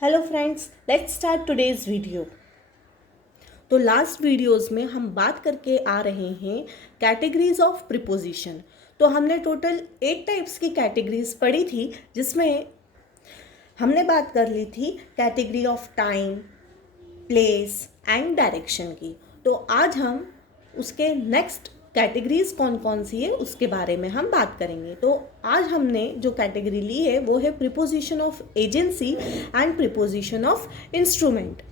Hello friends, let's start today's video. तो last videos में हम बात करके आ रहे हैं कैटेगरीज ऑफ प्रीपोजिशन। तो हमने टोटल 8 टाइप्स की कैटेगरीज पढ़ी थी, जिसमें हमने बात कर ली थी category of time, place and direction की। तो आज हम उसके नेक्स्ट कैटेगरीज कौन कौन सी है उसके बारे में हम बात करेंगे। तो आज हमने जो कैटेगरी ली है वो है preposition of agency and preposition of instrument.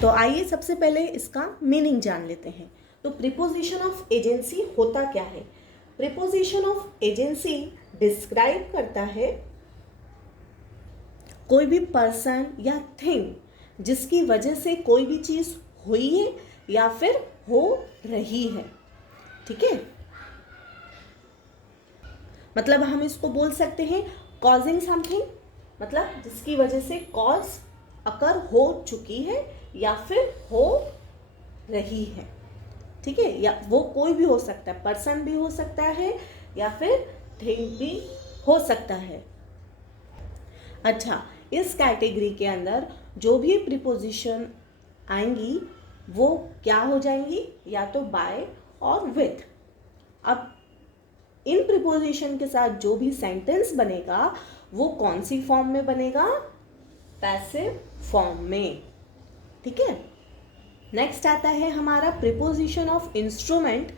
तो आइए सबसे पहले इसका मीनिंग जान लेते हैं। तो प्रीपोजिशन ऑफ एजेंसी होता क्या है? प्रीपोजिशन ऑफ एजेंसी डिस्क्राइब करता है कोई भी पर्सन या थिंग जिसकी वजह से कोई भी चीज हुई है या फिर हो रही है। ठीक है, मतलब हम इसको बोल सकते हैं कॉजिंग समथिंग, मतलब जिसकी वजह से कॉज अकर हो चुकी है या फिर हो रही है। ठीक है, या वो कोई भी हो सकता है, पर्सन भी हो सकता है या फिर थिंग भी हो सकता है। अच्छा, इस कैटेगरी के अंदर जो भी प्रीपोजिशन आएंगी वो क्या हो जाएंगी? या तो बाय और विथ। अब इन प्रीपोजिशन के साथ जो भी सेंटेंस बनेगा वो कौन सी फॉर्म में बनेगा? पैसिव फॉर्म में। ठीक है, नेक्स्ट आता है हमारा प्रीपोजिशन ऑफ इंस्ट्रूमेंट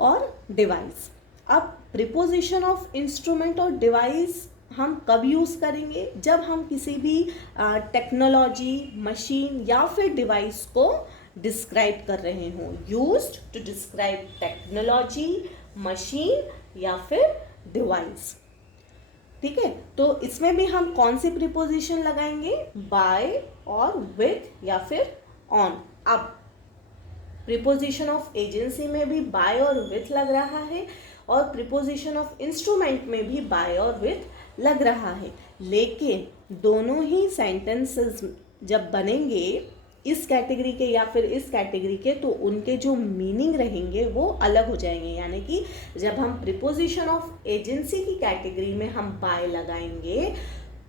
और डिवाइस। अब प्रीपोजिशन ऑफ इंस्ट्रूमेंट और डिवाइस हम कब यूज़ करेंगे? जब हम किसी भी टेक्नोलॉजी, मशीन या फिर डिवाइस को डिस्क्राइब कर रहे हों। Used to describe technology, machine या फिर डिवाइस। ठीक है, तो इसमें भी हम कौन सी प्रीपोजिशन लगाएंगे? बाय और विथ या फिर ऑन। अब प्रीपोजिशन ऑफ एजेंसी में भी बाय और विथ लग रहा है और प्रीपोजिशन ऑफ इंस्ट्रूमेंट में भी बाय और विथ लग रहा है, लेकिन दोनों ही सेंटेंसेस जब बनेंगे इस कैटेगरी के या फिर इस कैटेगरी के, तो उनके जो मीनिंग रहेंगे वो अलग हो जाएंगे। यानी कि जब हम प्रीपोजिशन ऑफ एजेंसी की कैटेगरी में हम बाय लगाएंगे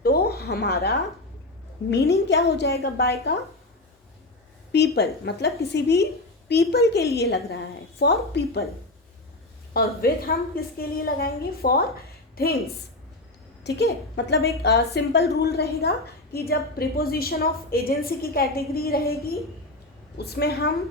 तो हमारा मीनिंग क्या हो जाएगा बाय का? पीपल, मतलब किसी भी पीपल के लिए लग रहा है, फॉर पीपल। और विथ हम किसके लिए लगाएंगे? For things. ठीक है, मतलब एक सिंपल रूल रहेगा कि जब प्रीपोजिशन ऑफ एजेंसी की कैटेगरी रहेगी उसमें हम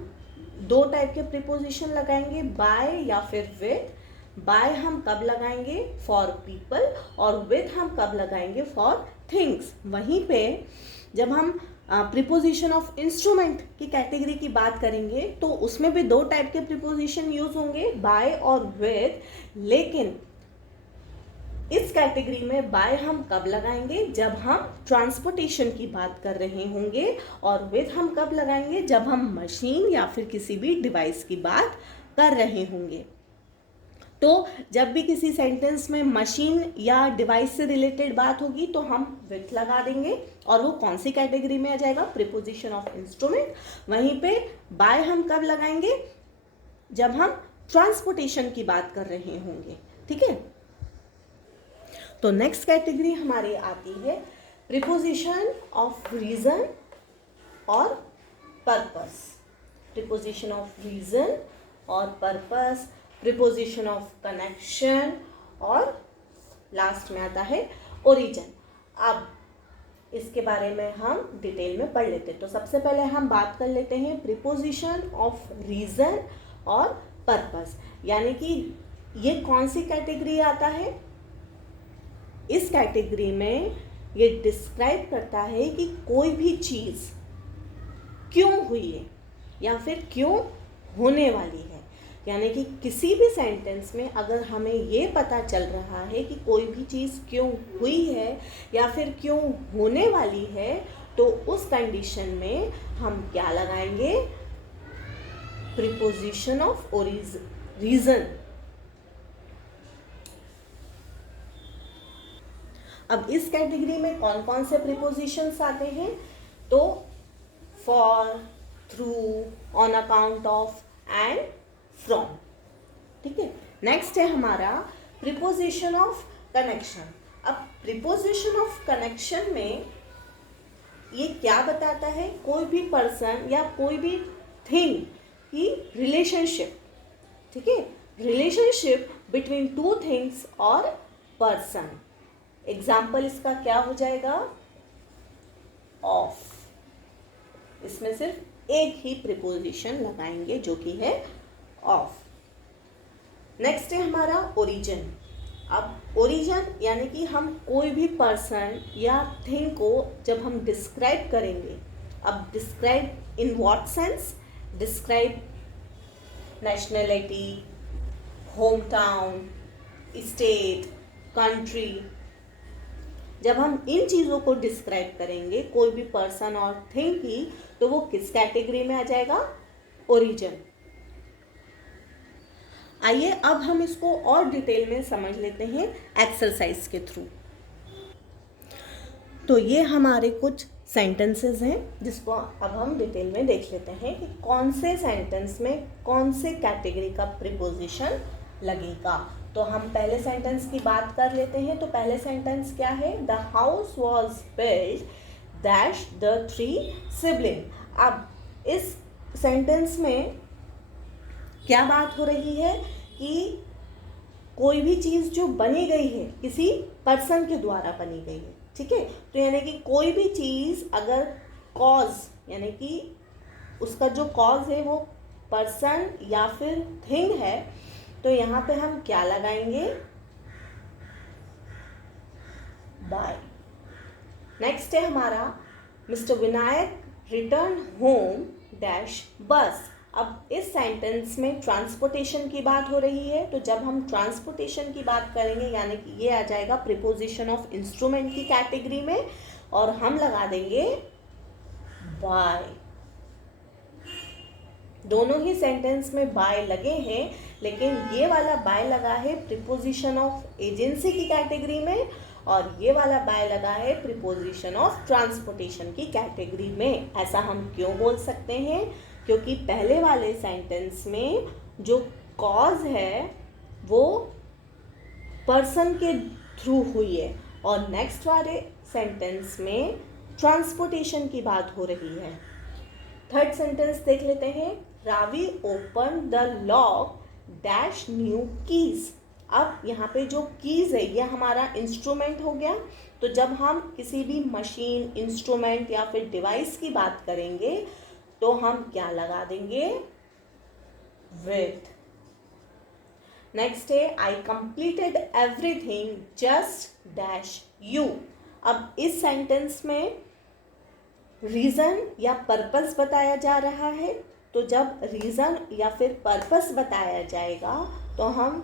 दो टाइप के प्रीपोजिशन लगाएंगे, बाय या फिर विथ। बाय हम कब लगाएंगे? For people. और विथ हम कब लगाएंगे? For things. वहीं पे जब हम प्रीपोजिशन ऑफ इंस्ट्रूमेंट की कैटेगरी की बात करेंगे तो उसमें भी दो टाइप के प्रीपोजिशन यूज होंगे, बाय और विथ। लेकिन इस कैटेगरी में बाय हम कब लगाएंगे? जब हम ट्रांसपोर्टेशन की बात कर रहे होंगे। और विथ हम कब लगाएंगे? जब हम मशीन या फिर किसी भी डिवाइस की बात कर रहे होंगे। तो जब भी किसी सेंटेंस में मशीन या डिवाइस से रिलेटेड बात होगी तो हम विथ लगा देंगे और वो कौन सी कैटेगरी में आ जाएगा? Preposition of instrument. वहीं पे बाय हम कब लगाएंगे? जब हम ट्रांसपोर्टेशन की बात कर रहे होंगे। ठीक है, तो नेक्स्ट कैटेगरी हमारी आती है प्रीपोजिशन ऑफ रीजन और पर्पस। प्रीपोजिशन ऑफ रीजन और पर्पस, प्रीपोजिशन ऑफ कनेक्शन और लास्ट में आता है ओरिजिन। अब इसके बारे में हम डिटेल में पढ़ लेते हैं। तो सबसे पहले हम बात कर लेते हैं प्रीपोजिशन ऑफ रीजन और पर्पस, यानी कि ये कौन सी कैटेगरी आता है? इस कैटेगरी में ये डिस्क्राइब करता है कि कोई भी चीज़ क्यों हुई है या फिर क्यों होने वाली है। यानी कि किसी भी सेंटेंस में अगर हमें ये पता चल रहा है कि कोई भी चीज़ क्यों हुई है या फिर क्यों होने वाली है तो उस कंडीशन में हम क्या लगाएंगे? Preposition of reason. अब इस कैटेगरी में कौन कौन से प्रीपोजिशंस आते हैं? तो for, through, on account of and from. ठीक है, नेक्स्ट है हमारा प्रीपोजिशन ऑफ कनेक्शन। अब प्रीपोजिशन ऑफ कनेक्शन में ये क्या बताता है? कोई भी पर्सन या कोई भी थिंग की रिलेशनशिप, ठीक है, रिलेशनशिप बिटवीन टू थिंग्स और पर्सन। एग्जाम्पल इसका क्या हो जाएगा? ऑफ। इसमें सिर्फ एक ही प्रिपोजिशन लगाएंगे जो कि है ऑफ। नेक्स्ट है हमारा ओरिजिन। अब ओरिजिन यानी कि हम कोई भी पर्सन या थिंग को जब हम डिस्क्राइब करेंगे, अब describe in what sense? Describe nationality, home town, state, country. जब हम इन चीज़ों को डिस्क्राइब करेंगे कोई भी पर्सन और थिंग की, तो वो किस कैटेगरी में आ जाएगा? ओरिजिन। आइए अब हम इसको और डिटेल में समझ लेते हैं एक्सरसाइज के थ्रू। तो ये हमारे कुछ सेंटेंसेस हैं जिसको अब हम डिटेल में देख लेते हैं कि कौन से सेंटेंस में कौन से कैटेगरी का प्रीपोजिशन लगेगा। तो हम पहले सेंटेंस की बात कर लेते हैं। तो पहले सेंटेंस क्या है? The house was built दैश the 3 sibling. अब इस सेंटेंस में क्या बात हो रही है कि कोई भी चीज़ जो बनी गई है किसी पर्सन के द्वारा बनी गई है, ठीक है। तो यानी कि कोई भी चीज़ अगर कॉज यानी कि उसका जो कॉज है वो पर्सन या फिर थिंग है, तो यहाँ पे हम क्या लगाएंगे? बाय। नेक्स्ट है हमारा mister Vinayak return home dash बस। अब इस सेंटेंस में ट्रांसपोर्टेशन की बात हो रही है। तो जब हम ट्रांसपोर्टेशन की बात करेंगे यानी कि ये आ जाएगा प्रीपोजिशन ऑफ इंस्ट्रूमेंट की कैटेगरी में, और हम लगा देंगे बाय। दोनों ही सेंटेंस में बाय लगे हैं, लेकिन ये वाला बाय लगा है प्रीपोजिशन ऑफ एजेंसी की कैटेगरी में, और ये वाला बाय लगा है प्रीपोजिशन ऑफ ट्रांसपोर्टेशन की कैटेगरी में। ऐसा हम क्यों बोल सकते हैं? क्योंकि पहले वाले सेंटेंस में जो कॉज है वो पर्सन के थ्रू हुई है, और नेक्स्ट वाले सेंटेंस में ट्रांसपोर्टेशन की बात हो रही है। थर्ड सेंटेंस देख लेते हैं। Ravi open the lock dash new keys. अब यहाँ पे जो कीज है ये हमारा इंस्ट्रूमेंट हो गया। तो जब हम किसी भी मशीन, इंस्ट्रूमेंट या फिर डिवाइस की बात करेंगे तो हम क्या लगा देंगे? विथ। नेक्स्ट है I completed everything just dash you. अब इस सेंटेंस में रीजन या पर्पस बताया जा रहा है। तो जब रीजन या फिर पर्पस बताया जाएगा तो हम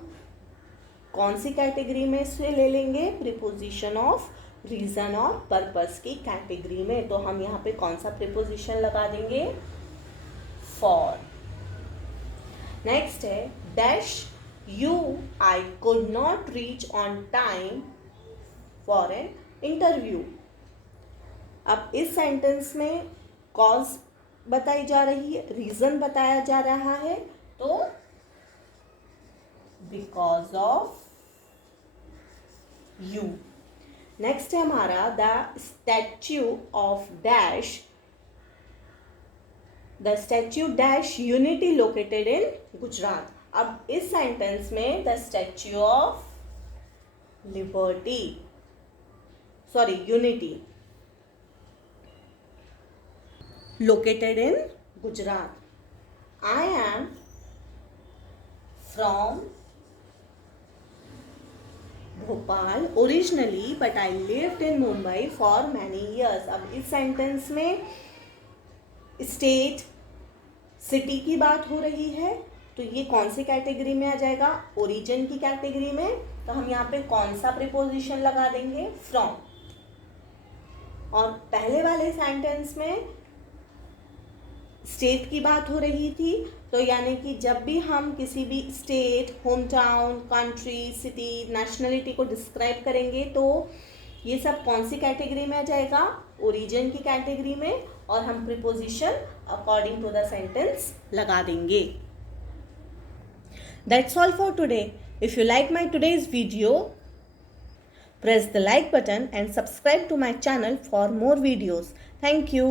कौन सी कैटेगरी में से ले लेंगे? प्रीपोजिशन ऑफ रीजन और पर्पस की कैटेगरी में। तो हम यहाँ पे कौन सा प्रीपोजिशन लगा देंगे? फॉर। नेक्स्ट है dash you I could not reach on time for an interview. अब इस सेंटेंस में कॉज बताई जा रही है, रीजन बताया जा रहा है। तो बिकॉज ऑफ यू। नेक्स्ट है हमारा the statue of dash, the statue dash unity located in Gujarat. अब इस सेंटेंस में the statue of liberty, sorry unity, located in Gujarat. I am from Bhopal originally but I lived in Mumbai for many years. अब इस sentence में state, city की बात हो रही है। तो ये कौन सी कैटेगरी में आ जाएगा? ओरिजिन की कैटेगरी में। तो हम यहाँ पे कौन सा प्रीपोजिशन लगा देंगे? फ्रॉम। और पहले वाले सेंटेंस में स्टेट की बात हो रही थी। तो यानी कि जब भी हम किसी भी state, home town, country, city, nationality को डिस्क्राइब करेंगे तो ये सब कौन सी कैटेगरी में आ जाएगा? ओरिजिन की कैटेगरी में। और हम preposition according to the sentence लगा देंगे। That's all for today. If you like my today's video, press the like button and subscribe to my channel for more videos. Thank you.